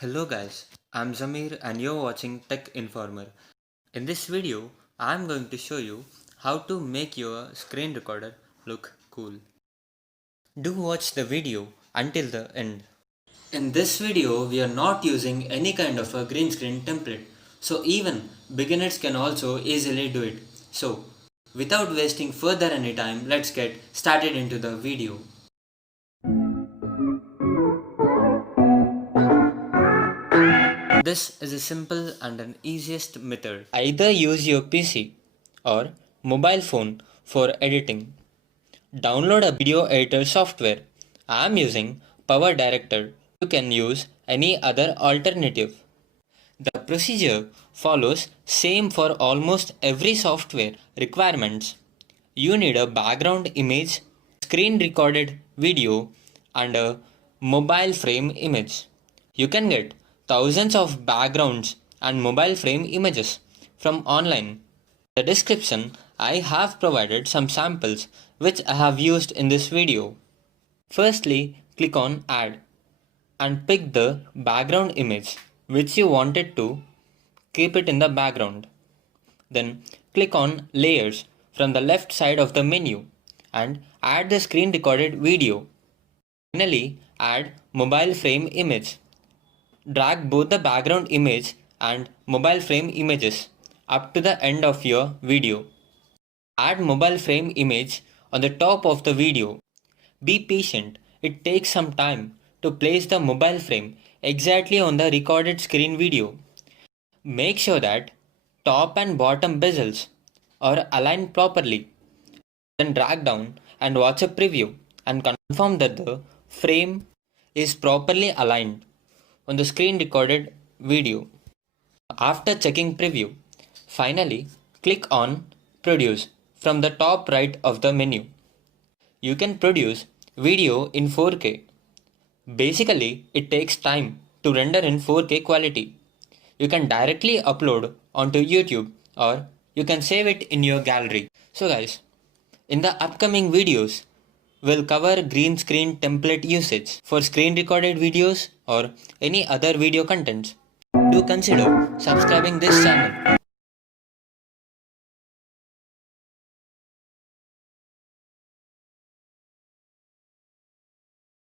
Hello guys, I'm Zamir and you're watching Tech Informer. In this video, I'm going to show you how to make your screen recorder look cool. Do watch the video until the end. In this video, we are not using any kind of a green screen template, so even beginners can also easily do it. So, without wasting further any time, let's get started into the video. This is a simple and an easiest method. Either use your PC or mobile phone for editing. Download a video editor software. I am using Power Director. You can use any other alternative. The procedure follows same for almost every software requirements. You need a background image, screen recorded video and a mobile frame image. You can get thousands of backgrounds and mobile frame images from online. In the description, I have provided some samples which I have used in this video. Firstly, click on Add and pick the background image which you wanted to keep it in the background. Then click on Layers from the left side of the menu and add the screen recorded video. Finally, add mobile frame image. Drag both the background image and mobile frame images up to the end of your video. Add mobile frame image on the top of the video. Be patient, it takes some time to place the mobile frame exactly on the recorded screen video. Make sure that top and bottom bezels are aligned properly. Then drag down and watch a preview and confirm that the frame is properly aligned on the screen recorded video. After checking preview, finally click on Produce from the top right of the menu. You can produce video in 4K. Basically, it takes time to render in 4K quality. You can directly upload onto YouTube or you can save it in your gallery. So guys, in the upcoming videos, we'll cover green screen template usage for screen recorded videos or any other video contents. Do consider subscribing this channel